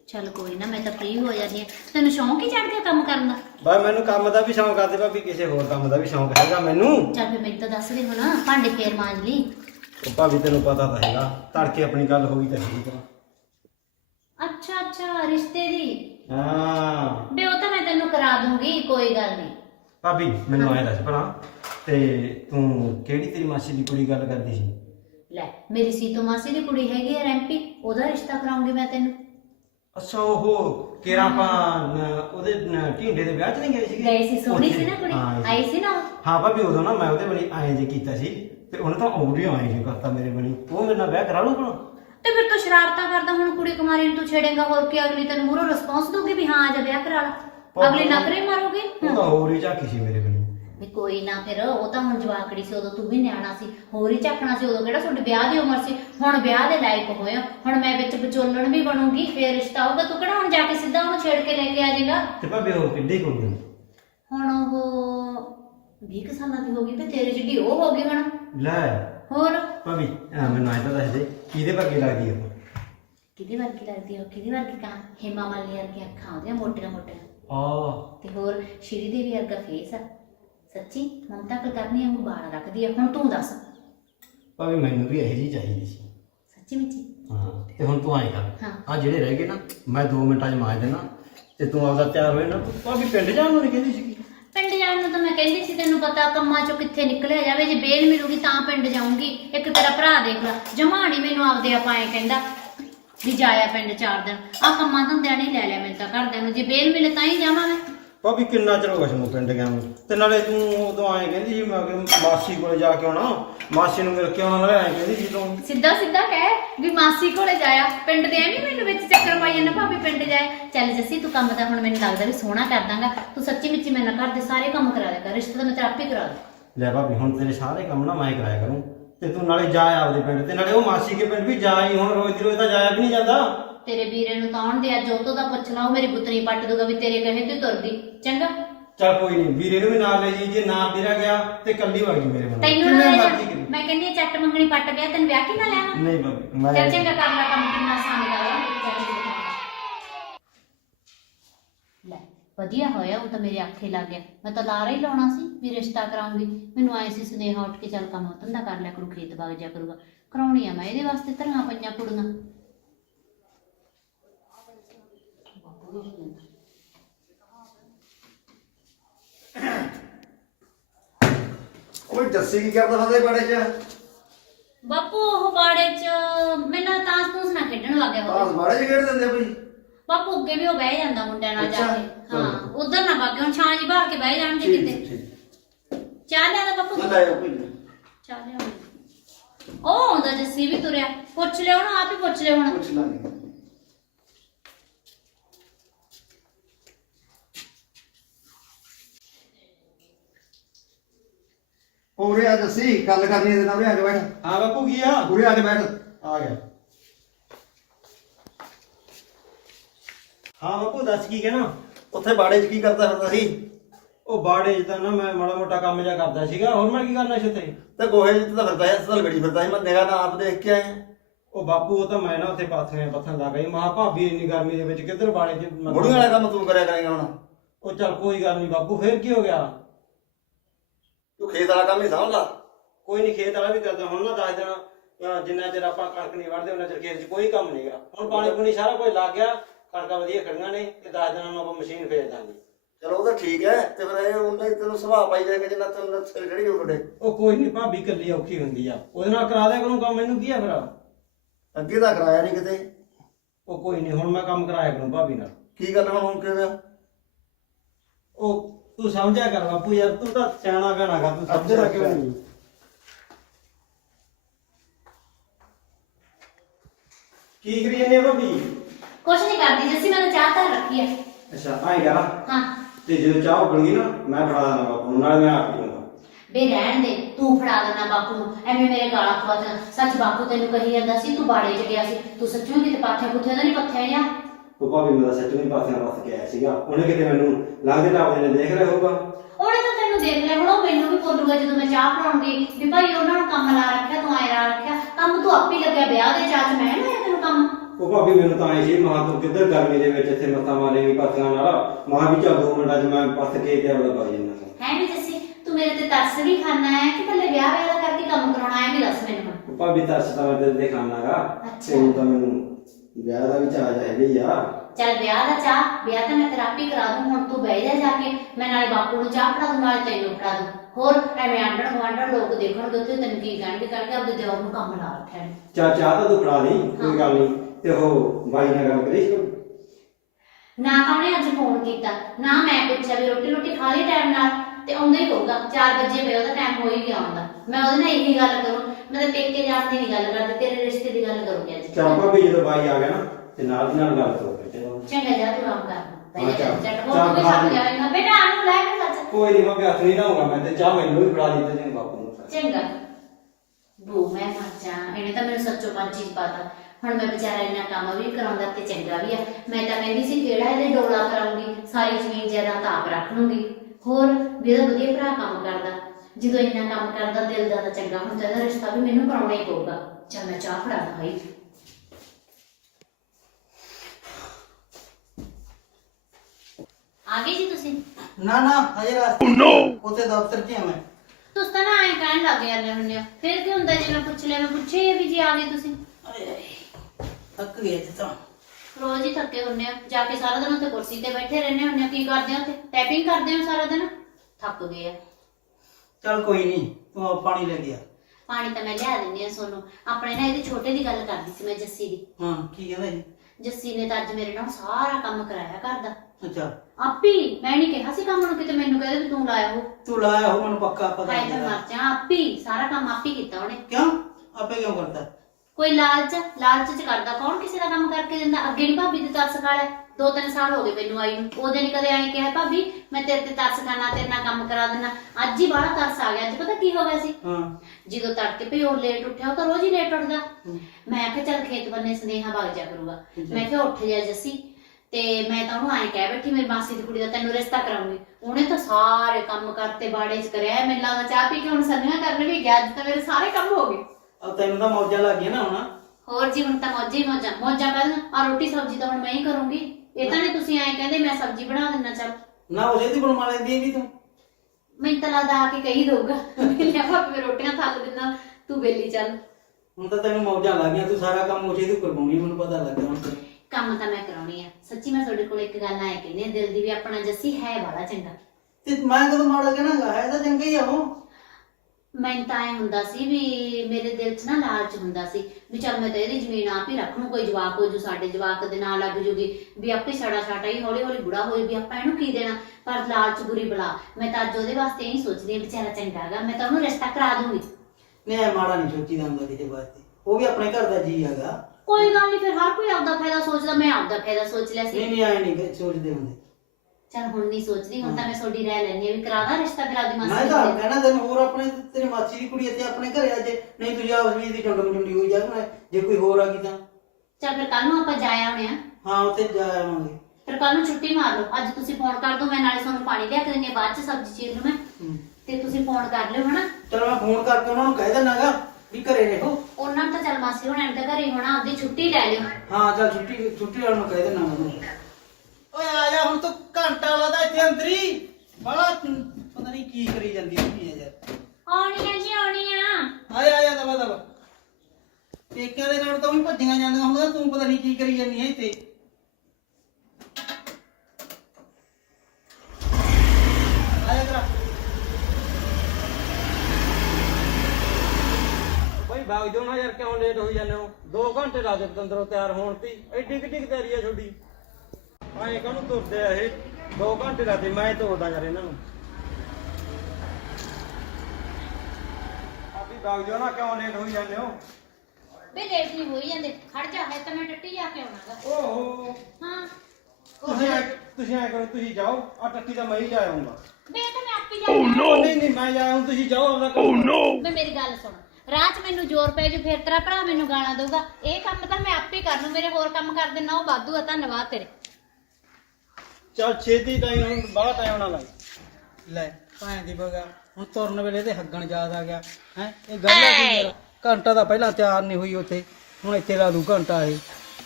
ਚੱਲ ਕੋਈ ਨਾ ਮੈਂ ਤਾਂ ਫ੍ਰੀ ਹੋ ਜਾਂਦੀ ਆ ਤੈਨੂੰ ਸ਼ੌਂਕ ਹੀ ਚੜ ਗਿਆ ਕੰਮ ਕਰਨ ਦਾ? ਬਾ ਮੈਨੂੰ ਕੰਮ ਦਾ ਵੀ ਸ਼ੌਂਕ ਆਦੇ ਭਾਬੀ ਕਿਸੇ ਹੋਰ ਕੰਮ ਦਾ ਵੀ ਸ਼ੌਂਕ ਹੈਗਾ ਮੈਨੂੰ। ਚੱਲ ਫਿਰ ਮੈਨੂੰ ਤਾਂ ਦੱਸ ਦੇ ਹੁਣ ਭਾਂਡੇ ਫੇਰ ਮਾਂਜ ਲਈ। ਉਹ ਭਾਬੀ ਤੈਨੂੰ ਪਤਾ ਤਾਂ ਹੈਗਾ ਤੜਕੇ ਆਪਣੀ ਗੱਲ ਹੋਈ ਤਾਂ ਹੈਗੀ ਤਾਂ ਅੱਛਾ ਅੱਛਾ ਰਿਸ਼ਤੇ ਦੀ। ਹਾਂ। ਬੇ ਉਹ ਤਾਂ ਮੈਂ ਤੈਨੂੰ ਕਰਾ ਦੂੰਗੀ ਕੋਈ ਗੱਲ ਨਹੀਂ ਭਾਬੀ ਮੈਨੂੰ ਆਇਆ ਦੱਸ ਭਲਾ ਤੇ ਤੂੰ ਕਿਹੜੀ ਤੇਰੀ ਮਾਸੀ ਦੀ ਕੁੜੀ ਗੱਲ ਕਰਦੀ ਸੀ? ਲੈ ਮੇਰੀ ਸੀਤੋ ਮਾਸੀ ਦੀ ਕੁੜੀ ਹੈਗੀ ਆ ਰੈਂਪੀ ਉਹਦਾ ਰਿਸ਼ਤਾ ਕਰਾਉਂਗੀ ਮੈਂ ਤੈਨੂੰ। ਅੱਛਾ ਉਹ ਕਿਹੜਾ ਆਪਾਂ ਨ- ਉਹਦੇ ਨ- ਢੀਂਡੇ ਦੇ ਵਿਆਹ 'ਚ ਨਹੀਂ ਗਏ ਸੀਗੇ? ਗਈ ਸੀ ਸੋਹਣੀ ਸੀ ਨਾ। ਕੁੜੀ। ਹਾਂ, ਆਈ ਸੀ ਨਾ ਉਹ? ਹਾਂ। ਭਾਬੀ ਉਦੋਂ ਨਾ ਮੈਂ ਉਹਦੇ ਬਣੀ ਐਂ ਜੇ ਕੀਤਾ ਸੀ ਤੇ ਉਹਨੇ ਤਾਂ ਆਡੀਓ ਐਂ ਜੇ ਕਰਤਾ ਮੇਰੇ ਬਣੀ। ਉਹ ਮੇਰੇ ਨਾਲ ਵਿਆਹ ਕਰਾ ਲੂ ਭਲਾ। ਤੇ ਫਿਰ ਤੂੰ ਸ਼ਰਾਰਤਾਂ ਕਰਦਾ ਹੁਣ ਕੁੜੀ ਕੁਮਾਰੀ ਨੂੰ ਤੂੰ ਛੇੜੇਗਾ ਹੋਰ ਕੀ ਅਗਲੀ ਤੈਨੂੰ ਮੂਰੋ ਰਿਸਪੌਂਸ ਦਊਗੀ ਵੀ ਹਾਂ ਜਾ ਵਿਆਹ ਕਰਾ ਲਾ। ਅਗਲੀ ਨਖਰੇ ਮਾਰੋਗੇ? ਉਹ ਤਾਂ ਹੋਰ ਹੀ ਝਾਕੀ ਸੀ ਮੇਰੇ ਬਣੀ ਵੀ ਕੋਈ ਨਾ ਫਿਰ ਉਹ ਤਾਂ ਹੁਣ ਜਵਾਕੜੀ ਸੀ ਉਦੋਂ ਤੂੰ ਵੀ ਨਿਆਣਾ ਸੀ ਹੋਰ ਹੀ ਝਾਕਣਾ ਸੀ ਉਦੋਂ ਕਿਹੜਾ ਤੁਹਾਡੇ ਵਿਆਹ ਦੀ ਉਮਰ ਸੀ? ਹੁਣ ਵਿਆਹ ਦੇ ਲਾਇਕ ਹੋਇਆ ਹੁਣ ਮੈਂ ਵਿੱਚ ਵਿਚੋਲਣ ਵੀ ਬਣੂੰਗੀ ਫੇਰ ਰਿਸ਼ਤਾ ਹੋਊਗਾ ਤੂੰ ਕਿਹੜਾ ਹੁਣ ਜਾ ਕੇ ਸਿੱਧਾ ਉਹਨੂੰ ਛੇੜ ਕੇ ਲੈ ਕੇ ਆ ਜਾਏਗਾ? ਤੇ ਭਾਬੀ ਉਹ ਕਿੱਡੇ ਕੁੜੀ ਨੂੰ ਹੁਣ ਉਹ 20 ਕੁ ਸਾਲਾਂ ਦੀ ਹੋ ਗਈ ਤੇ ਤੇਰੇ ਜਿੱਡੀ ਉਹ ਹੋ ਗਈ ਹੁਣ। ਲੈ। ਹੋਰ? ਭਾਬੀ ਆ ਮੈਨੂੰ ਆਇਆ ਤਾਂ ਦੱਸ ਦੇ ਕਿਹਦੇ ਵਰਗੀ ਲੱਗਦੀ ਆ ਕਿਹਦੀ ਵਰਗੀ ਲੱਗਦੀ ਆ ਉਹ? ਕਿਹਦੀ ਵਰਗੀ ਕਾਂ ਹੇਮਾ ਮਾਲੀ ਵਰਗੀ ਅੱਖਾਂ ਉਹਦੀਆਂ ਮੋਟੀਆਂ ਮੋਟੀਆਂ। ਆ ਤੇ ਹੋਰ ਸ਼੍ਰੀ ਦੇਵੀ ਵਰਗਾ ਫੇਸ ਆ। ਸੱਚੀ ਮਮਤਾ ਕਲ ਕਰਨੀ ਵਾਂਗੂ ਬਾਲ ਰੱਖਦੀ ਆ ਹੁਣ ਤੂੰ ਦੱਸ। ਭਾਵੇਂ ਮੈਨੂੰ ਵੀ ਇਹੋ ਜਿਹੀ ਚਾਹੀਦੀ ਸੀ। ਸੱਚੀ ਮੁੱਚੀ ਹਾਂ ਤੇ ਹੁਣ ਤੂੰ ਆਏ ਕਰ। ਹਾਂ। ਆ ਜਿਹੜੇ ਰਹਿ ਗਏ ਨਾ ਮੈਂ 2 ਮਿੰਟਾਂ 'ਚ ਮਾਰ ਦੇਣਾ ਤੇ ਤੂੰ ਆਪਦਾ ਤਿਆਰ ਹੋਏ ਨਾ ਤੂੰ ਭਾਵੇਂ ਪਿੰਡ ਜਾਣ ਨੂੰ ਨਹੀਂ ਕਹਿੰਦੀ ਸੀਗੀ। ਪਿੰਡ ਨੂੰ ਤਾਂ ਮੈਂ ਕਹਿੰਦੀ ਸੀ, ਤੈਨੂੰ ਪਤਾ ਕੰਮਾਂ ਚੋਂ ਕਿੱਥੇ ਨਿਕਲਿਆ ਜਾਵੇ, ਜੇ ਬੇਲ ਮਿਲੂਗੀ ਤਾਂ ਪਿੰਡ ਜਾਊਂਗੀ। ਇੱਕ ਤੇਰਾ ਭਰਾ ਦੇਖ ਲੈ ਜਮਾਣੀ ਮੈਨੂੰ ਆਪਦੇ ਆਪਾਂ ਐਂ ਕਹਿੰਦਾ ਵੀ ਜਾਇਆ ਪਿੰਡ ਚਾਰ ਦਿਨ। ਆ ਕੰਮਾਂ ਧੰਦਿਆਂ ਨਹੀਂ ਲੈ ਲਿਆ ਮੈਨੂੰ ਤਾਂ ਘਰਦਿਆਂ ਨੂੰ। ਜੇ ਬੇਲ ਮਿਲੇ ਤਾਂ ਹੀ ਜਾਵਾਂ ਮੈਂ। ਭਾਵੇਂ ਕਿੰਨਾ ਚਿਰ ਹੋ ਗਿਆ ਸਾਨੂੰ ਪਿੰਡ ਗਿਆ ਨੂੰ? ਤੇ ਨਾਲੇ ਤੂੰ ਉਦੋਂ ਆਏ ਕਹਿੰਦੀ ਸੀ ਮੈਂ ਕਿ ਮਾਸੀ ਕੋਲੇ ਜਾ ਕੇ ਆਉਣਾ। ਮਾਸੀ ਨੂੰ ਮਿਲ ਕੇ ਆਉਣਾ ਨਾਲੇ ਐਂ ਕਹਿੰਦੀ ਸੀ ਤੂੰ ਸਿੱਧਾ ਸਿੱਧਾ ਕਹਿ ਵੀ ਮਾਸੀ ਕੋਲੇ ਜਾਇਆ। ਪਿੰਡ ਦੇ ਐਵੇਂ ਮੈਨੂੰ ਵਿੱਚ ਚੱਕਰ ਪਾਈ ਜਾਂਦਾ ਭਾਵੇਂ ਪਿੰਡ ਜਾਏ। ਚੱਲ ਜੱਸੀ ਤੂੰ ਕੰਮ ਤਾਂ ਹੁਣ ਮੈਨੂੰ ਲੱਗਦਾ ਵੀ ਸੋਹਣਾ ਕਰ ਦਾਂਗਾ। ਤੂੰ ਸੱਚੀ ਮੁੱਚੀ ਮੇਰੇ ਨਾਲ ਘਰ ਦੇ ਸਾਰੇ ਕੰਮ ਕਰਾ ਦਿਆ ਕਰ ਰਿਸ਼ਤਾ ਤਾਂ ਮੈਂ ਤੇਰਾ ਆਪੇ ਕਰਾ ਦੂੰ। ਲੈ ਭਾਬੀ ਹੁਣ ਤੇਰੇ ਸਾਰੇ ਕੰਮ ਨਾ ਮੈਂ ਕਰਾਇਆ ਕਰੂੰ। ਤੇ ਤੂੰ ਨਾਲੇ ਜਾ ਆਪਦੇ ਪਿੰਡ ਤੇ ਨਾਲੇ ਉਹ ਮਾਸੀ ਕੇ ਪਿੰਡ ਵੀ ਜਾ ਹੀ ਹੁਣ ਰੋਜ਼ ਦੀ ਰੋਜ਼ ਤਾਂ ਜਾਇਆ ਵੀ ਨਹੀਂ ਜਾਂਦਾ। ਤੇਰੇ ਵੀਰੇ ਨੂੰ ਤਾਂ ਆਉਣ ਦੇ ਅੱਜ ਉਹ ਤੋਂ ਦਾ ਪੁੱਛ ਲਾ ਉਹ ਮੇਰੀ ਗੁੱਤਨੀ ਪੱਟ ਦੂਗਾ ਵੀ ਤੇਰੇ ਕਹੇ ਤੇ ਤੁਰ ਗਈ। ਚੰਗਾ? ਚੱਲ ਕੋਈ ਨਹੀਂ ਵੀਰੇ ਨੂੰ ਵੀ ਨਾਲ ਲੈ ਜੀ ਜੇ ਨਾ ਵੀਰਾ ਗਿਆ ਤੇ ਕੱਲੀ ਵਗ ਜੀ ਮੇਰੇ ਕੋਲ ਤੈਨੂੰ ਜਿਵੇਂ ਨਾ ਮਰਜ਼ੀ ਕਰੀ। ਮੈਂ ਕਹਿੰਦੀ ਹਾਂ ਚੱਟ ਮੰਗਣੀ ਪੱਟ ਗਿਆ ਤੈਨੂੰ ਵਿਆਹ ਕਿ ਨਾ ਲਿਆ? ਨਹੀਂ ਮੈਂ ਚੱਲ ਚੰਗਾ ਕਰ ਲੈ ਕੰਮ ਕਿੰਨਾ ਆਸਾਨ ਗੱਲ ਆ ਚੱਲ ਜੀ ਦਿਖਾਉਂਦਾ। ਲੈ ਵਧੀਆ ਹੋਇਆ ਉਹ ਤਾਂ ਮੇਰੇ ਆਖੇ ਲੱਗ ਗਿਆ। ਮੈਂ ਤਾਂ ਲਾਰਾ ਹੀ ਲਾਉਣਾ ਸੀ ਵੀ ਰਿਸ਼ਤਾ ਕਰਾਉਂਗੀ। ਮੈਨੂੰ ਆਏ ਸੀ ਸੁਨੇਹਾ ਉੱਠ ਕੇ ਚੱਲ ਕੰਮ ਧੰਦਾ ਕਰ ਲਿਆ ਕਰੂ ਖੇਤ ਬਾਗ ਜਾ ਕਰੂਗਾ। ਕਰਾਉਣੀ ਆ ਮੈਂ ਇਹਦੇ ਵਾਸਤੇ ਧਰੀਆਂ ਪਈਆਂ ਕੁੜੀਆਂ। ਕੋਈ ਜੱਸੀ ਕੀ ਕਰਦਾ ਫਸੇ ਬੜੇ ਚ? ਬਾਪੂ ਉਹ ਬਾੜੇ 'ਚ ਮੈਨੂੰ ਤਾਂਸ ਤੂਸ ਨਾ ਖੇਡਣ ਲੱਗ ਗਿਆ ਆਹ ਹੋਵੇ ਬਾੜੇ ਚ ਖੇਡ ਦਿੰਦੇ ਬਈ ਬਾਪੂ ਅੱਗੇ ਵੀ ਉਹ ਬਹਿ ਜਾਂਦਾ ਮੁੰਡਿਆਂ ਨਾਲ ਜਾ। ਕੇ। ਹਾਂ ਉਧਰ ਨਾ ਬਾਗੇ ਹੁਣ ਛਾਂ ਜੀ ਬਾਹਰ ਕੇ ਬਹਿ ਜਾਣਗੇ ਕਿਤੇ। ਚਾਹ ਲਿਆ ਦਾ ਬਾਪੂ। ਮੈਂ ਲੈ ਆ ਕੋਈ ਚਾਹ ਲਿਆ ਉਹ ਆਉਂਦਾ ਜੱਸੀ ਵੀ ਤੁਰਿਆ। ਪੁੱਛ ਲਿਓ ਹੁਣ ਆਪ ਹੀ ਪੁੱਛ ਲਿਓ ਹੁਣ। ਪੁੱਛ ਲਾਂਗੇ। ਉਰੇ ਆ ਜੱਸੀ ਗੱਲ ਕਰਨੀ ਇਹਦੇ ਨਾਲ ਉਰੇ ਆ ਕੇ ਬੈਠ। ਹਾਂ ਬਾਪੂ ਕੀ ਆ? ਉਰੇ ਆ ਕੇ ਬੈਠ ਆ ਗਿਆ। ਹਾਂ ਬਾਪੂ ਦੱਸ ਕੀ ਕਹਿਣਾ? ਉੱਥੇ ਬਾੜੇ 'ਚ ਕੀ ਕਰਦਾ ਫਿਰਦਾ ਸੀ? ਉਹ ਬਾੜੇ 'ਚ ਤਾਂ ਨਾ ਮੈਂ ਮਾੜਾ ਮੋਟਾ ਕੰਮ ਜਿਹਾ ਕਰਦਾ ਸੀਗਾ ਹੋਰ ਮੈਂ ਕੀ ਕਰਨਾ ਸੀ ਉੱਥੇ? ਤੇ ਗੋਹੇ 'ਚ ਤਾਂ ਫਿਰਦਾ ਸੀ ਅਸਲ ਗੜੀ ਫਿਰਦਾ ਸੀ ਮੈਂ ਨਿਗਾਹ ਨਾਲ ਆਪ ਦੇਖ ਕੇ ਆਇਆ। ਉਹ ਬਾਪੂ ਉਹ ਤਾਂ ਮੈਂ ਨਾ ਉੱਥੇ ਪਾਥੀਆਂ ਪੱਥਣ ਲੱਗ ਗਈ ਮਹਾ ਭਾਬੀ ਇੰਨੀ ਗਰਮੀ ਦੇ ਵਿੱਚ ਕਿੱਧਰ ਬਾੜੇ 'ਚ ਮੈਂ- ਬੁੜੀਆਂ ਵਾਲਾ ਕੰਮ ਤੂੰ ਕਰਿਆ ਕਰੇਗਾ ਹੁਣ। ਉਹ ਚੱਲ ਕੋਈ ਗੱਲ ਨਹੀਂ ਬਾਪੂ ਫੇਰ ਕੀ ਹੋ ਗਿਆ? ਤੂੰ ਖੇਤ ਵਾਲਾ ਕੰਮ ਹੀ ਲਾ। ਕੋਈ ਨਹੀਂ ਖੇਤ ਵਾਲਾ ਵੀ ਕਰਦਾ ਹੁਣ ਨਾ ਦੱਸ ਦੇਣਾ ਅਹ ਜਿੰਨਾ ਚਿਰ ਆਪਾਂ ਕਣਕ ਨਹੀਂ ਵੜਦੇ ਉਹਨਾਂ ਚਿਰ ਖੇਤ 'ਚ ਕੋਈ ਕੰਮ ਨਹੀਂਗਾ ਹੁਣ ਪਾਣੀ ਪੂਣੀ ਸਾਰਾ ਕੁਝ ਲੱਗ ਗਿਆ ਕਣਕਾਂ ਵਧੀਆ ਖੜੀਆਂ ਨੇ ਤੇ ਦੱਸ ਦੇਣਾ ਨੂੰ ਆਪਾਂ ਮਸ਼ੀਨ ਭੇਜ ਦਾਂਗੇ। ਚਲੋ ਉਹ ਤਾਂ ਠੀਕ ਹੈ ਤੇ ਫਿਰ ਇਹ ਉਹਨਾਂ ਹੀ ਤੈਨੂੰ ਸੁਭਾਅ ਪਾਈ ਜਾਏਗਾ ਜਿੰਨਾ ਤੈਨੂੰ ਸਿਰ ਜਿਹੜੀ ਉਹ ਤੁਹਾਡੇ। ਉਹ ਕੋਈ ਨਹੀਂ ਭਾਬੀ ਕੱਲੀ ਔਖੀ ਹੁੰਦੀ ਆ। ਉਹਦੇ ਨਾਲ ਕਰਾ ਦਿਆ ਕਰੂੰ ਕੰਮ ਮੈਨੂੰ ਕੀ ਆ ਫਿਰ? ਅੱਗੇ ਤਾਂ ਕਰਾਇਆ ਨਹੀਂ ਕਿਤੇ। ਉਹ ਕੋਈ ਨਹੀਂ ਹੁਣ ਮੈਂ ਕੰਮ ਕਰਾਇਆ ਕਰੂੰ ਭਾਬੀ ਨਾਲ। ਕੀ ਗੱਲ ਹੁਣ ਹੁਣ ਕਿਵੇਂ ਆ? ਉਹ ਤੂੰ ਸਮਝਿਆ ਕਰ ਬਾਪੂ ਯਾਰ ਤੂੰ ਤਾਂ ਸਿਆਣਾ ਭੈਣਾ ਕਰ ਤੂੰ ਸਮਝਦਾ ਕਿਉਂ ਨਹੀਂ? ਕੀ ਕਰੀ ਜਾਂਦੀ ਭਾਬੀ? ਕੁਛ ਨਹੀਂ ਕਰਦੀ ਜੱਸੀ ਮੈਨੂੰ ਚਾਹ ਤਾਂ ਰੱਖੀ ਆ। ਅੱਛਾ ਆਏ ਗਾ ਹਾਂ। ਤੇ ਜਦੋਂ ਚਾਹ ਉਬਲ ਗਈ ਨਾ ਮੈਂ ਫੜਾ ਦਾਂ ਬਾਪੂ ਨੂੰ ਨਾਲ ਮੈਂ ਆਪ ਪੀਊਂਗਾ। ਬੇ ਰਹਿਣ ਦੇ ਤੂੰ ਫੜਾ ਦੇਣਾ ਬਾਪੂ ਨੂੰ। ਐਵੇਂ ਮੇਰੇ ਗਾਲਾਂ ਖਵਾਤ ਸੱਚ ਬਾਪੂ ਤੈਨੂੰ ਕਹੀ ਜਾਂਦਾ ਸੀ ਤੂੰ ਬਾੜੇ 'ਚ ਗਿਆ ਸੀ। ਤੂੰ ਸੱਚੋਂ ਕਿਤੇ ਪਾਥੇ ਪੁੱਥੇ ਤਾਂ ਨਹੀਂ ਪੱਥਿਆ ਜਾਂ ਉਹ ਭਾਬੀ ਮੇਰਾ ਸੱਚ ਨਹੀਂ ਪਾਸਿਆਂ ਵਾਸਤੇ ਗਿਆ ਸੀਗਾ। ਉਹਨੇ ਕਿਤੇ ਮੈਨੂੰ ਲੰਘਦੇ ਟਾਪਦੇ ਨੇ ਦੇਖ ਰਿਹਾ ਹੋਊਗਾ। ਉਹਨੇ ਤਾਂ ਤੈਨੂੰ ਦੇਖ ਲਿਆ ਹੁਣ ਉਹ ਮੈਨੂੰ ਵੀ ਬੋਲੂਗਾ ਜਦੋਂ ਮੈਂ ਚਾਹ ਬਣਾਉਂਗੀ ਵੀ ਭਾਈ ਉਹਨਾਂ ਨੂੰ ਕੰਮ ਲਾ ਰੱਖਿਆ ਤੂੰ ਆਇਆ ਰੱਖਿਆ। ਕੰਮ ਤੂੰ ਆਪੇ ਲੱਗਿਆ ਵਿਆਹ ਦੇ ਚਾਚ ਮੈਂ ਨੀ ਤੈਨੂੰ ਕੰਮ। ਉਹ ਭਾਬੀ ਮੈਨੂੰ ਤਾਂ ਐ ਸੀ ਮਹਾਂ ਤੂੰ ਕਿੱਧਰ ਗਰਮੀ ਦੇ ਵਿੱਚ ਇੱਥੇ ਮੱਥਾ ਮਾਰੇਂਗੀ ਪਾਸਿਆਂ ਨਾਲ? ਮਹਾਂ ਵੀ ਚੱਲ ਦੋ ਮਿੰਟਾਂ 'ਚ ਮੈਂ ਕੇ ਤੇ ਆਪਦਾ ਪਾ ਜਾਂਦਾ ਹੈ ਵੀ ਜੱਸੀ ਤੂੰ ਮੇਰੇ ਤੇ ਤਰਸ ਵੀ ਖਾਣਾ ਹੈ ਕਿ ਭਲੇ ਵਿਆਹ ਵੇਲਾ ਕਰਕੇ ਕੰਮ ਕਰਾਉਣਾ ਹੈ ਵੀ ਦੱਸ ਮੈਨੂੰ ਭਾਬੀ ਤਰਸ ਤਾਂ ਮੈਂ ਤੇਰੇ ਤੇ ਖਾਣਾਗਾ ਅੱਛਾ। ਤਾਂ ਮੈਨੂੰ ਵਿਆਹ ਦਾ ਵੀ ਚਾਹ ਹੈਗਾ ਹੀ ਆ। ਚੱਲ ਵਿਆਹ ਦਾ ਚਾਹ ਵਿਆਹ ਤਾਂ ਮੈਂ ਥੈਰੇਪੀ ਕਰਾ ਦੂੰ ਹੁਣ ਤੂੰ ਬਹਿ ਜਾ ਜਾ ਕੇ ਮੈਂ ਨਾਲੇ ਬਾਪੂ ਨੂੰ ਚਾਹ ਫੜਾ ਦੂੰ ਨਾਲੇ ਤੈਨੂੰ ਫੜਾ ਦੂੰ। ਹੋਰ ਐਵੇਂ ਆਂਡਣ ਗੁਆਂਢਣ ਲੋਕ ਦੇਖਣਗੇ ਉੱਥੇ ਤੈਨੂੰ ਕੀ ਕਹਿਣਗੇ ਕਰਕੇ ਆਪਦੇ ਦਿਓਰ ਨੂੰ ਕੰਮ ਲਾ ਰੱਖਿਆ ਨੇ। ਚਾਹ ਚਾਹ ਤਾਂ ਤੂੰ ਫੜਾ ਲਈ ਕੋਈ ਗੱਲ ਨਹੀਂ। ਤੇ ਉਹ ਬਾਈ ਨਾਲ ਗੱਲ ਕਰੀ ਨਾ ਤਾਂ ਉਹਨੇ ਅੱਜ ਫੋਨ ਕੀਤਾ ਨਾ ਮੈਂ ਪੁੱਛਿਆ ਵੀ ਰੋਟੀ ਰੋਟੀ ਖਾ ਲਈ ਟਾਈਮ ਨਾਲ? ਤੇ ਆਉਂਦਾ ਹੀ ਹੋਊਗਾ। 4 ਵਜੇ ਪਏ ਉਹਦਾ ਟਾਈਮ ਹੋ ਹੀ ਗਿਆ ਆਉਂਦਾ ਮੈਂ ਉਹਦੇ ਨਾਲ ਇਹੀ ਗੱਲ ਕਰੂੰ ਮੈਂ ਤਾਂ ਪੇਕੇ ਜਾਣ ਦੀ ਨਹੀਂ ਗੱਲ ਕਰਦੀ ਤੇਰੇ ਰਿਸ਼ਤੇ ਦੀ ਗੱਲ ਕਰੂੰਗੀ ਅੱਜ। ਚਾਹ ਭਾਬੀ ਜਦੋਂ ਬਾਈ ਆ ਗਿਆ ਨਾ ਤੇ ਨਾਲ ਦੀ ਨਾਲ ਗੱਲ ਕਰੋ ਚੰਗਾ ਜਾ ਤੂੰ ਆਰਾਮ ਕਰ। ਬਈ ਹਾਂ, ਚੱਲ। ਚੱਲ ਚੱਲ ਹੋ ਤੂੰ ਵੀ ਥੱਕ ਗਿਆ ਹੋਵੇਂਗਾ ਬੇਟਾ ਆ ਨੂੰ ਲੈ ਕੇ ਸੱਚ ਕੋਈ ਨਹੀਂ ਮੈਂ ਹੱਥ ਨਹੀਂ ਲਾਉਂਗਾ ਮੈਂ ਤੇ ਚਾਹ ਮੈਨੂੰ ਵੀ ਫੜਾ ਦਿੱਤੇ ਤੈਨੂੰ ਬਾਪੂ ਨੂੰ। ਚੰਗਾ। ਬੂ ਮੈਂ ਜਾ। ਇਹਨੇ ਤਾਂ ਮੈਨੂੰ ਸੱਚੋ ਪੰਜ ਚੀਜ਼ ਪਾਤਾ ਹੁਣ ਮੈਂ ਵਿਚਾਰਾ ਇੰਨਾ ਕੰਮ ਵੀ ਕਰਾਉਂਦਾ ਤੇ ਚੰਗਾ ਵੀ ਆ। ਮੈਂ ਤਾਂ ਕਹਿੰਦੀ ਸੀ ਕਿਹੜਾ ਇਹਦੇ ਡੋਲਾ ਕਰਾਉਂਗੀ? ਸਾਰੀ ਜ਼ਮੀਨ ਜਾਇਦਾਦ ਆਪ ਰੱਖ ਲੂੰਗੀ। ਹੋਰ ਇਹਦਾ ਵਧੀਆ ਭਰਾ ਕੰਮ ਕਰਦਾ। ਜਦੋਂ ਇੰਨਾ ਕੰਮ ਕਰਦਾ ਦਿਲ ਦਾ ਤਾਂ ਚੰਗਾ ਹੁੰਦਾ ਇਹਦਾ ਰਿਸ਼ਤਾ ਵੀ ਮੈਨੂੰ ਕਰਾਉਣਾ ਹੀ ਪਊਗਾ। ਚੱਲ ਮੈਂ ਚਾਹ ਫੜਾ ਦਾਂ ਭਾਈ ਆ ਗਏ ਜੀ ਤੁਸੀਂ? ਨਾ ਨਾ ਹਜੇ ਰਾਸਤੇ ਉੱਥੇ ਦਫ਼ਤਰ 'ਚ ਹੀ ਆ ਮੈਂ। ਤੁਸੀਂ ਤਾਂ ਨਾ ਐਂ ਕਹਿਣ ਲੱਗ ਜਾਂਦੇ ਹੁੰਦੇ ਹੋ। ਫਿਰ ਕੀ ਹੁੰਦਾ ਜੇ ਮੈਂ ਪੁੱਛ ਲਿਆ ਮੈਂ ਪੁੱਛੇ ਵੀ ਜੀ ਆ ਗਏ ਤੁਸੀਂ। ਆਏ ਆਏ, ਥੱਕ ਗਏ ਜੀ ਤਾਂ। ਰੋਜ਼ ਹੀ ਥੱਕੇ ਹੁੰਨੇ ਆ ਜਾ ਕੇ ਸਾਰਾ ਦਿਨ ਉੱਥੇ ਕੁਰਸੀ ਤੇ ਬੈਠੇ ਰਹਿੰਦੇ ਹੁੰਨੇ ਆ ਕੀ ਕਰਦੇ ਹੋ ਉੱਥੇ? ਟਾਈਪਿੰਗ ਕਰਦੇ ਹੋ ਸਾਰਾ ਦਿਨ? ਥੱਕ ਗਏ ਆ। ਚੱਲ ਕੋਈ ਨਹੀਂ ਤੂੰ ਆ ਪਾਣੀ ਲੈ ਗਿਆ ਪਾਣੀ ਤਾਂ ਮੈਂ ਲਿਆ ਦਿੰਦੀ ਆ ਸੋਨੂੰ। ਆਪਣੇ ਨਾਲ ਇਹਦੇ ਛੋਟੇ ਦੀ ਗੱਲ ਕਰਦੀ ਸੀ ਮੈਂ ਜੱਸੀ ਦੀ। ਹਾਂ ਕੀ ਕਹਿੰਦਾ ਜੀ ਜੱਸੀ ਨੇ ਤਾਂ ਅੱਜ ਮੇਰੇ ਨਾਲ ਸਾਰਾ ਕੰਮ ਕਰਾਇਆ ਘਰ ਦਾ। ਅੱਛਾ। ਆਪੀ ਮੈਂ ਨਹੀਂ ਕਿਹਾ ਸੀ ਕੰਮ ਨੂੰ ਕਿਤੇ ਮੈਨੂੰ ਕਹਦੇ ਵੀ ਤੂੰ ਲਾਇਆ ਹੋ ਤੂੰ ਲਾਇਆ ਹੋ ਮੈਨੂੰ ਪੱਕਾ ਪਤਾ ਹਾਏ ਮੈਂ ਹੈ ਮਰ ਜਾ ਆਪੀ ਸਾਰਾ ਕੰਮ ਆਪੀ ਕੀਤਾ ਉਹਨੇ। ਕਿਉਂ? ਆਪੇ ਕਿਉਂ ਕਰਦਾ? ਕੋਈ ਲਾਲਚ ਲਾਲਚ ਚ ਕਰਦਾ ਕੌਣ ਕਿਸੇ ਦਾ ਕੰਮ ਕਰਕੇ ਦਿੰਦਾ? ਅੱਗੇ ਨਹੀਂ ਭਾਬੀ ਦੇ ਤਰਸ ਖਾ ਲਿਆ ਦੋ ਤਿੰਨ ਸਾਲ ਹੋ ਗਏ ਮੈਨੂੰ ਆਈ ਨੂੰ। ਉਹਦੇ ਨਹੀਂ ਕਦੇ ਆਈ ਕਿਹਾ ਭਾਬੀ ਮੈਂ ਤੇਰੇ ਤੇ ਤਰਸ ਖਾਣਾ ਤੇਰੇ ਨਾਲ ਕੰਮ ਕਰਾ ਦੇਣਾ ਅੱਜ ਹੀ ਬੜਾ ਤਰਸ ਆ ਗਿਆ। ਅੱਜ ਪਤਾ ਕੀ ਹੋ ਗਿਆ ਸੀ? ਹਾਂ। ਜਦੋਂ ਤੜਕੇ ਭਈ ਉਹ ਲੇਟ ਉੱਠਿਆ ਉਹ ਤਾਂ ਰੋਜ਼ ਹੀ ਲੇਟ ਉੱਠਦਾ। ਮੈਂ ਕਿਹਾ ਚੱਲ ਖੇਤ ਬੰਨੇ ਸੁਨੇਹਾ ਵਗ ਜਾ ਕਰੂਗਾ। ਮੈਂ ਕਿਹਾ ਉੱਠ ਜਾ ਜੱਸੀ। ਤੇ ਮੈਂ ਤਾਂ ਉਹਨੂੰ ਐਂ ਕਹਿ ਬੈਠੀ ਮੇਰੀ ਮਾਸੀ ਦੀ ਕੁੜੀ ਦਾ ਤੈਨੂੰ ਰਿਸ਼ਤਾ ਕਰਾਉਂਗੀ। ਉਹਨੇ ਤਾਂ ਸਾਰੇ ਕੰਮ ਕਰਤੇ ਬਾੜੇ 'ਚ ਕਰਿਆ ਮੈਨੂੰ ਲੱਗਦਾ ਚਾਹ ਪੀ ਕੇ ਹੁਣ ਸੰਨੀਆਂ ਕਰਨ ਵੀ ਗਿਆ ਅੱਜ ਤਾਂ ਮੇਰੇ ਸਾਰੇ ਕੰਮ ਹੋ ਗਏ। ਆ ਤੈਨੂੰ ਤਾਂ ਮੌਜਾਂ ਲੱਗ ਗਈਆਂ ਨਾ ਹੁਣ। ਹੋਰ ਜੀ ਹੁਣ ਤਾਂ ਮੌਜਾਂ ਹੀ ਮੌਜਾਂ। ਮੌਜਾਂ ਕਰਨ ਆ ਰੋਟੀ ਸਬਜ਼ੀ ਤਾਂ ਹੁਣ ਮੈਂ ਹੀ ਕਰੂੰਗੀ। ਇਹ ਤਾਂ ਨਹੀਂ ਤੁਸੀਂ ਐਂ ਕਹਿੰਦੇ ਮੈਂ ਸਬਜ਼ੀ ਬਣਾ ਦਿੰਨਾ ਚੱਲ। ਨਾ ਉਸੇ ਦੀ ਬਣਵਾ ਲੈਂਦੀ ਵੀ ਤੂੰ। ਮੈਨੂੰ ਤਾਂ ਲੱਗਦਾ ਆ ਕੇ ਕਹੀ ਦਊਗਾ। ਮੇਰੀਆਂ ਭਾਵੇਂ ਰੋਟੀਆਂ ਥੱਕ ਦਿੰਦਾ। ਤੂੰ ਬੇਲੀ ਚੱਲ। ਹੁਣ ਤਾਂ ਤੈਨੂੰ ਮੌਜਾਂ ਲੱਗ ਗਈਆਂ। ਤੂੰ ਸਾਰਾ ਕੰਮ ਉਸੇ ਦੀ ਕਰਵਾਉਣੀ ਮੈਨੂੰ ਪਤਾ ਲੱਗ ਹੁਣ। ਕੰਮ ਤਾਂ ਮੈਂ ਕਰਾਉਣੀ ਆ। ਸੱਚੀ ਮੈਂ ਤੁਹਾਡੇ ਕੋਲ ਇੱਕ ਗੱਲ ਆਏ ਕਹਿੰਦੀ ਆ ਦਿਲ ਦੀ ਵੀ ਆਪਣਾ ਜੱਸੀ ਹੈ ਬੜਾ ਚੰਗਾ। ਤੇ ਮੈਂ ਕਦੋਂ ਮਾੜਾ ਕਹਿਣਾਗਾ? ਹੈ ਤਾਂ ਚੰਗਾ ਹੀ ਆ ਉਹ। ਮੈਨੂੰ ਤਾਂ ਐ ਹੁੰਦਾ ਸੀ ਵੀ ਮੇਰੇ ਦਿਲ 'ਚ ਨਾ ਲਾਲਚ ਹੁੰਦਾ ਸੀ ਵੀ ਚੱਲ ਮੈਂ ਤਾਂ ਇਹਦੀ ਜ਼ਮੀਨ ਆਪ ਹੀ ਰੱਖ ਲੂੰ ਕੋਈ ਜਵਾਕ ਹੋ ਜੂ ਸਾਡੇ ਜਵਾਕ ਦੇ ਨਾਲ ਲੱਗ ਜੂਗੀ ਵੀ ਆਪੇ ਛੜਾ ਛਾਟਾ ਹੀ ਹੌਲੀ ਹੌਲੀ ਬੁੜਾ ਹੋਈ ਵੀ ਆਪਾਂ ਇਹਨੂੰ ਕੀ ਦੇਣਾ? ਪਰ ਲਾਲਚ ਬੁਰੀ ਬਲਾ ਮੈਂ ਤਾਂ ਅੱਜ ਉਹਦੇ ਵਾਸਤੇ ਇਹੀ ਸੋਚਦੀ ਹਾਂ ਵਿਚਾਰਾ ਚੰਗਾ ਹੈਗਾ ਮੈਂ ਤਾਂ ਉਹਨੂੰ ਰਿਸ਼ਤਾ ਕਰਾ ਦੂੰਗੀ। ਨਹੀਂ ਐ ਮਾੜਾ ਨਹੀਂ ਸੋਚੀਦਾ ਹੁੰਦਾ ਕਿਸੇ ਵਾਸਤੇ ਉਹ ਵੀ ਆਪਣੇ ਘਰ ਦਾ ਜੀ ਹੈਗਾ। ਕੋਈ ਗੱਲ ਨਹੀਂ ਫਿਰ ਹਰ ਕੋਈ ਆਪਦਾ ਫਾਇਦਾ ਸੋਚਦਾ ਮੈਂ ਆਪਦਾ ਫਾਇਦਾ ਸੋਚ ਲਿਆ ਨਹੀਂ ਸੀ। ਨਹੀਂ ਐ ਨਹੀਂ ਸੋਚਦੇ ਹੁੰਦੇ। ਚੱਲ ਹੁਣ ਨਹੀਂ ਸੋਚਦੀ ਹੁਣ ਤਾਂ ਮੈਂ ਤੁਹਾਡੀ ਰਹਿ ਲੈਣੀ ਆ ਵੀ ਕਰਾ ਦਾਂ ਰਿਸ਼ਤਾ ਫਿਰ ਆਪਦੀ ਮੈਂ ਮਾਸੀ ਤਾਂ ਦੇ। ਕਹਿਣਾ ਤੈਨੂੰ ਹੋਰ ਆਪਣੇ ਤੇਰੀ ਮਾਸੀ ਦੀ ਕੁੜੀ ਇੱਥੇ ਆਪਣੇ ਘਰੇ ਆ ਜੇ। ਨਹੀਂ ਤੁਝੇ ਆਪਸ ਵਿੱਚ ਦੀ ਟੰਡਮ ਟੰਡੀ ਹੋਈ ਜਾਣਾ ਜੇ ਕੋਈ ਹੋਰ ਆ ਗਈ ਤਾਂ। ਚੱਲ ਫਿਰ ਕੱਲ ਨੂੰ ਆਪਾਂ ਜਾ ਆਉਣੇ ਆ ਹਾਂ ਉੱਥੇ ਜਾ ਆਵਾਂਗੇ। ਫਿਰ ਕੱਲ ਨੂੰ ਛੁੱਟੀ ਮਾਰ ਲਓ। ਅੱਜ ਤੁਸੀਂ ਫੋਨ ਕਰ ਦਿਓ ਮੈਂ ਨਾਲੇ ਤੁਹਾਨੂੰ ਪਾਣੀ ਲਿਆ ਕੇ ਦਿੰਦੀ ਹਾਂ ਬਾਅਦ ਚ ਸਬਜ਼ੀ ਚੀਰ ਲੂ ਮੈਂ। ਹੂੰ। ਤੇ ਤੁਸੀਂ ਫੋਨ ਕਰ ਲਿਓ ਹਨਾ? ਚਲ ਮੈਂ ਫੋਨ ਕਰਕੇ ਉਹਨਾਂ ਨੂੰ ਕਹਿ ਦਿੰਨਾਗਾ ਵੀ ਘਰੇ ਰਹੋ। ਉਹਨਾਂ ਨੂੰ ਤਾਂ ਚੱਲ ਮਾਸੀ ਹੋਣਾ ਦੇ ਘਰੇ ਹੋਣਾ ਆਪਦੀ ਛੁੱਟੀ ਲੈ ਲਿਓ। ਹਾਂ ਚਲ ਛੁੱਟੀ ਛੁੱਟੀ ਵਾਲ ਨੂੰ ਕਹਿ ਦਿੰਨਾ ਮੈਂ ਓਏ ਆ ਜਾ ਹੁਣ ਤੂੰ ਘੰਟਾ ਲਾਦਾ ਇੱਥੇ ਅੰਦਰੀ ਬੜਾ ਪਤਾ ਨਹੀਂ ਕੀ ਕਰੀ ਜਾਂਦੀ ਹੁੰਦੀ ਹੈ ਯਾਰ। ਆਉਣੀ ਆ ਜੀ ਆਉਣੀ ਆ। ਆ ਜਾ ਆ ਜਾ ਦਵਾ ਦਵਾ। ਟੇਕਿਆਂ ਦੇ ਨਾਲ ਤਾਂ ਵੀ ਭੱਜੀਆਂ ਜਾਂਦੀਆਂ ਹੁੰਦੀਆਂ ਤੂੰ ਪਤਾ ਨਹੀਂ ਕੀ ਕਰੀ ਜਾਂਦੀ ਹੈ ਇੱਥੇ। ਆ ਜਾ ਕਰਾ। ਬਈ ਭਾਗ ਜਾਓ ਨਾ ਯਾਰ ਕਿਉਂ ਲੇਟ ਹੋਈ ਜਾਂਦੇ ਹੋ? 2 ਘੰਟੇ ਲਾ ਦੇ ਤੰਦਰੋਂ ਤਿਆਰ ਹੋਣ ਤੀ ਐਡੀ ਕਿੱਡੀ ਕੁ ਤਿਆਰੀ ਆ ਤੁਹਾਡੀ। ਕਾਹਨੂੰ ਤੁਰਦੇ ਆ ਇਹ? 2 ਘੰਟੇ ਲਾਦੇ ਮੈਂ ਤੋੜਦਾ ਯਾਰ ਇਹਨਾਂ ਨੂੰ। ਆਪੀ ਭਾਗ ਜਾਓ ਨਾ ਕਿਉਂ ਲੇਟ ਹੋਈ ਜਾਂਦੇ ਹੋ? ਬੇ ਲੇਟ ਨਹੀਂ ਹੋਈ ਜਾਂਦੇ। ਖੜ ਜਾ ਹੈ ਤਾਂ ਮੈਂ ਟੱਟੀ ਜਾ ਕੇ ਆਉਣਾਗਾ। ਓਹੋ। ਹਾਂ। ਤੁਸੀਂ ਐਂ ਤੁਸੀਂ ਐਂ ਕਰੋ ਤੁਸੀਂ ਜਾਓ। ਆ ਟੱਟੀ ਤਾਂ ਮੈਂ ਹੀ ਜਾ ਆਉਂਗਾ। ਬੇ ਇਹ ਤਾਂ ਮੈਂ ਆਪੇ ਜਾ ਨਹੀਂ ਨਹੀਂ ਮੈਂ ਜਾ ਆਉਂ ਤੁਸੀਂ ਜਾਓ ਆਪਦਾ ਕੰਮ ਬੇ ਮੇਰੀ ਗੱਲ ਸੁਣ। ਰਾਤ 'ਚ ਮੈਨੂੰ ਜ਼ੋਰ ਪੈ ਜੂ ਫਿਰ ਤੇਰਾ ਭਰਾ ਮੈਨੂੰ ਗਾਲਾਂ ਦਊਗਾ। ਇਹ ਕੰਮ ਤਾਂ ਮੈਂ ਆਪੇ ਕਰ ਲੂੰ ਮੇਰੇ ਹੋਰ ਕੰਮ ਕਰ ਦੇਣਾ ਉਹ ਵਾਧੂ ਆ ਧੰਨਵਾਦ ਤੇਰੇ। ਚੱਲ ਛੇਤੀ ਟਾਈਮ ਹੁਣ ਬਾਹਲਾ ਟਾਈਮ ਨਾ ਲਾਈ। ਲੈ ਭਾਂ ਦੀ ਬਗਾ ਹੁਣ ਤੁਰਨ ਵੇਲੇ ਤੇ ਹੱਗਣ ਯਾਦ ਆ ਗਿਆ। ਹੈ ਇਹ ਗੱਲ ਹੈ ਕੀ ਯਾਰ ਘੰਟਾ ਤਾਂ ਪਹਿਲਾਂ ਤਿਆਰ ਨਹੀਂ ਹੋਈ ਉੱਥੇ ਹੁਣ ਇੱਥੇ ਲਾ ਦੂ ਘੰਟਾ ਇਹ।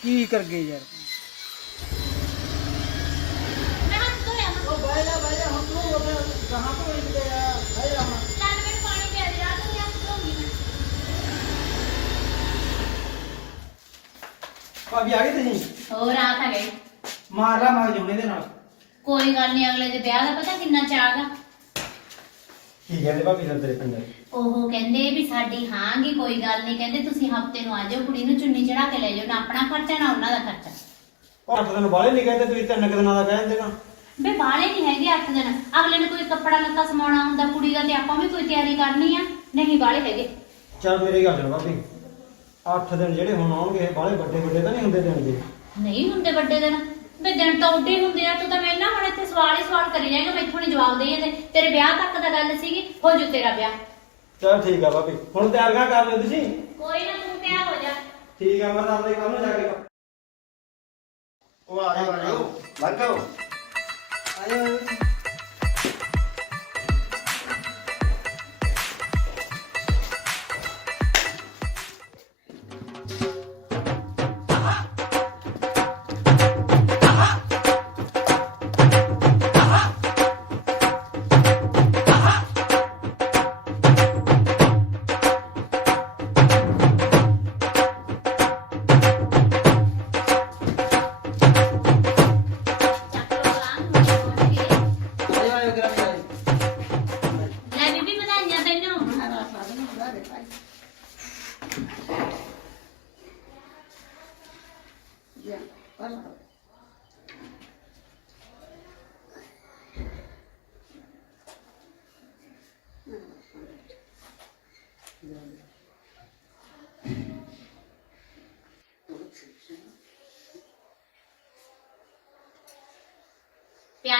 ਕੀ ਕਰ ਗਏ ਯਾਰ? ਮੈਂ ਹੱਥ ਧੋਇਆ ਨਾ ਉਹ ਬਾਈ ਜਾ ਬਾਈ ਜਾ ਹੁਣ ਤੂੰ ਉਹ ਕਹਾਂ ਤੋਂ ਇੰਦੇ ਆ ਬਾਈ ਜਾ ਹੁਣ। ਚੱਲ ਮੈਨੂੰ ਪਾਣੀ ਪਿਆ ਦੇ ਰਾਤ ਨੂੰ ਹੱਥ ਧੋਉਂਗੀ ਮੈਂ ਭਾਬੀ ਆ ਗਏ ਤੁਸੀਂ? ਹੋਰ ਰਾਤ ਆ ਗਏ। ਮਾਰ ਲਾ ਮਾਰ ਜੁਣੇ ਦੇ ਨਾਲ। ਕੋਈ ਗੱਲ ਨਹੀਂ ਅਗਲੇ ਦੇ ਵਿਆਹ ਦਾ ਪਤਾ ਕਿੰਨਾ ਗਾ ਕੀ ਕਹਿੰਦੇ ਭਾਬੀ ਫਿਰ ਤੇਰੇ ਪਿੰਡ? ਉਹ ਕਹਿੰਦੇ ਵੀ ਸਾਡੀ ਹਾਂਗੀ ਕੋਈ ਗੱਲ ਨਹੀਂ ਕਹਿੰਦੇ ਤੁਸੀਂ ਹਫ਼ਤੇ ਨੂੰ ਆ ਜਾਓ ਕੁੜੀ ਨੂੰ ਚੁੰਨੀ ਚੜਾ ਕੇ ਲੈ ਜਾਓ। ਨਾ ਆਪਣਾ ਖਰਚਾ ਨਾ ਉਹਨਾਂ ਦਾ ਖਰਚਾ। ਉਹ ਅੱਠ ਦਿਨ ਬਾਲੇ ਨਹੀਂ ਕਹਿੰਦੇ ਤੁਸੀਂ ਤਿੰਨ ਕੁ ਦਿਨਾਂ ਦਾ ਕਹਿ ਦਿੰਦੇ ਨਾ ਬੇ ਬਾਲੇ ਨਹੀਂ ਹੈਗੇ 8 ਦਿਨ। ਅਗਲੇ ਨੇ ਕੋਈ ਕੱਪੜਾ ਲੱਤਾ ਸਮਾਉਣਾ ਹੁੰਦਾ ਕੁੜੀ ਦਾ ਤੇ ਆਪਾਂ ਵੀ ਕੋਈ ਤਿਆਰੀ ਕਰਨੀ ਆ। ਨਹੀਂ ਬਾਲੇ ਹੈਗੇ। ਚੱਲ ਮੇਰੀ ਗੱਲ ਸੁਣ ਭਾਬੀ। ਅੱਠ ਦਿਨ ਜਿਹੜੇ ਹੁਣ ਆਉਣਗੇ ਇਹ ਬਾਲੇ ਵੱਡੇ ਵੱਡੇ ਤਾਂ ਨਹੀਂ ਹੁੰਦੇ ਦਿਨ ਦੇ। ਨਹੀਂ ਹੁੰਦੇ ਵੱਡੇ ਦਿਨ। ਬੇ ਦਿਨ ਤਾਂ ਉੱਡੇ ਹੁੰਦੇ ਆ ਤੂੰ ਸਵਾਲ ਹੀ ਸਵਾਲ ਕਰੀ ਜਾਏਗਾ ਮੈਥੋਂ ਨਹੀਂ ਜਵਾਬ ਦੇਈਏ ਤੇ ਤੇਰੇ ਵਿਆਹ ਤੱਕ ਦਾ ਗੱਲ ਸੀਗੀ ਹੋ ਜੂ ਤੇਰਾ ਵਿਆਹ। ਚੱਲ ਠੀਕ ਆ ਭਾਬੀ ਹੁਣ ਤਿਆਰੀਆਂ ਕਰ ਲਿਓ ਤੁਸੀਂ? ਕੋਈ ਨਾ ਤੂੰ ਤਿਆਰ ਹੋ ਜਾ। ਠੀਕ ਆ ਮੈਂ ਤਾਂ ਆਪਣੇ ਕੰਮ ਨੂੰ ਜਾ ਕੇ ਉਹ ਆ ਜਾ ਜਾਓ ਲੱਗ ਜਾਓ ਆਇਓ।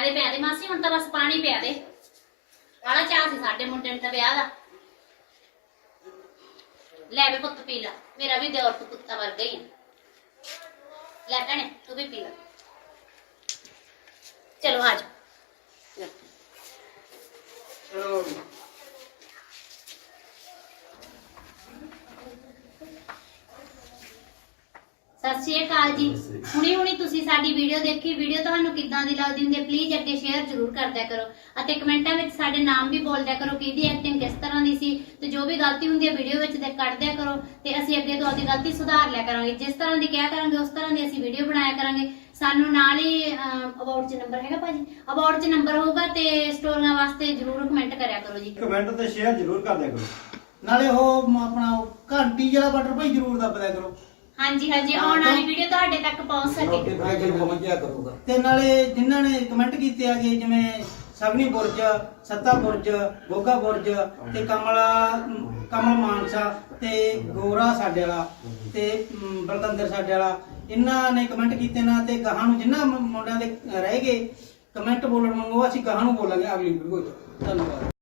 ਪਿਆਦੇ ਪਿਆਦੇ ਮਾਸੀ, ਹੁਣ ਤਾਂ ਬਸ ਪਾਣੀ ਪਿਆ ਦੇ। ਆਲਾ ਚਾਹ ਸੀ ਸਾਡੇ ਮੁੰਡੇ ਨੂੰ ਤਾਂ ਵਿਆਹ ਦਾ? ਲੈ ਵੇ ਪੁੱਤ ਪੀ ਲਾ, ਮੇਰਾ ਵੀ ਦਿਓਰ ਤੂੰ ਕੁੱਤਾ ਵਰਗਾ ਹੀ ਹੈ ਲੈ ਭੈਣੇ, ਤੂੰ ਵੀ ਪੀ ਲੈ। ਚਲੋ ਆ ਜਾ। ਚਲੋ। ਸਤਿ ਸ਼੍ਰੀ ਅਕਾਲ ਜੀ। ਹੁਣੀ ਹੁਣੀ ਤੁਸੀਂ ਸਾਡੇ ਵੀਡੀਓ ਦੇਖੀ ਵੀਡੀਓ ਤੁਹਾਨੂੰ ਕਿੱਦਾਂ ਦੀ ਲੱਗਦੀ ਹੁੰਦੀ ਹੈ ਪਲੀਜ਼ ਅੱਗੇ ਸ਼ੇਅਰ ਜ਼ਰੂਰ ਕਰਦਿਆ ਕਰੋ। ਅਤੇ ਕਮੈਂਟਾਂ ਵਿੱਚ ਸਾਡੇ ਨਾਮ ਵੀ ਬੋਲ ਦਿਆ ਕਰੋ ਕਿ ਇਹਦੀ ਐਕਟਿੰਗ ਕਿਸ ਤਰ੍ਹਾਂ ਦੀ ਸੀ ਤੇ ਜੋ ਵੀ ਗਲਤੀ ਹੁੰਦੀ ਹੈ ਵੀਡੀਓ ਵਿੱਚ ਦੇ ਕੱਢ ਦਿਆ ਕਰੋ ਤੇ ਅਸੀਂ ਅੱਗੇ ਤੋਂ ਆਪਦੀ ਗਲਤੀ ਸੁਧਾਰ ਲਿਆ ਕਰਾਂਗੇ। ਜਿਸ ਤਰ੍ਹਾਂ ਦੀ ਕਿਹਾ ਕਰਾਂਗੇ ਉਸ ਤਰ੍ਹਾਂ ਦੀ ਅਸੀਂ ਵੀਡੀਓ ਬਣਾਇਆ ਕਰਾਂਗੇ। ਸਾਨੂੰ ਨਾਲ ਹੀ ਅਬਾਊਟ 'ਚ ਨੰਬਰ ਹੈਗਾ ਭਾਜੀ? ਅਬਾਊਟ 'ਚ ਨੰਬਰ ਹੋਊਗਾ ਤੇ ਸਟੋਰੀਆਂ ਵਾਸਤੇ ਜ਼ਰੂਰ ਕਮੈਂਟ ਕਰਿਆ ਕਰੋ ਜੀ। ਕਮੈਂਟ ਤੇ ਸ਼ੇਅਰ ਜ਼ਰੂਰ ਕਰ ਦਿਆ ਕਰੋ। ਨਾਲੇ ਉਹ ਮ- ਆਪਣਾ ਉਹ ਘੰਟੀ ਜਿਹੜਾ ਬਟਰ ਭਾਈ ਜ਼ਰੂਰ ਦੱਬਦਿਆ ਕਰੋ। ਹਾਂਜੀ ਹਾਂਜੀ ਆਉਣ ਵਾਲੀ ਵੀਡੀਓ ਤੁਹਾਡੇ ਤੱਕ ਪਹੁੰਚ ਸਕੇ। ਨੋਟੀਫਿਕੇਸ਼ਨ ਪਹੁੰਚਿਆ ਕਰੂਗਾ। ਤੇ ਨਾਲੇ ਜਿਨ੍ਹਾਂ ਨੇ ਕਮੈਂਟ ਕੀਤੇ ਆਗੇ ਜਿਵੇਂ ਸਗਨੀ ਬੁਰਜ ਸੱਤਾ ਬੁਰਜ ਗੋਗਾ ਬੁਰਜ ਤੇ ਕਮਲਾ ਕਮਲ ਮਾਨਸਾ ਤੇ ਗੋਰਾ ਸਾਡੇ ਵਾਲਾ ਤੇ ਅਮ, ਬਲਕੰਦਰ ਸਾਡੇ ਵਾਲਾ। ਇਹਨਾਂ ਨੇ ਕਮੈਂਟ ਕੀਤੇ ਨਾ ਤੇ ਗਾਹਾਂ ਨੂੰ ਜਿਨ੍ਹਾਂ ਮੁੰ- ਮੁੰਡਿਆਂ ਦੇ ਰਹਿ ਗਏ ਕਮੈਂਟ ਬੋਲਣ ਮੰਗੋ ਅਸੀਂ ਗਾਹਾਂ ਨੂੰ ਬੋਲਾਂਗੇ ਅਗਲੀ ਵੀਡੀਓ 'ਚ। ਧੰਨਵਾਦ।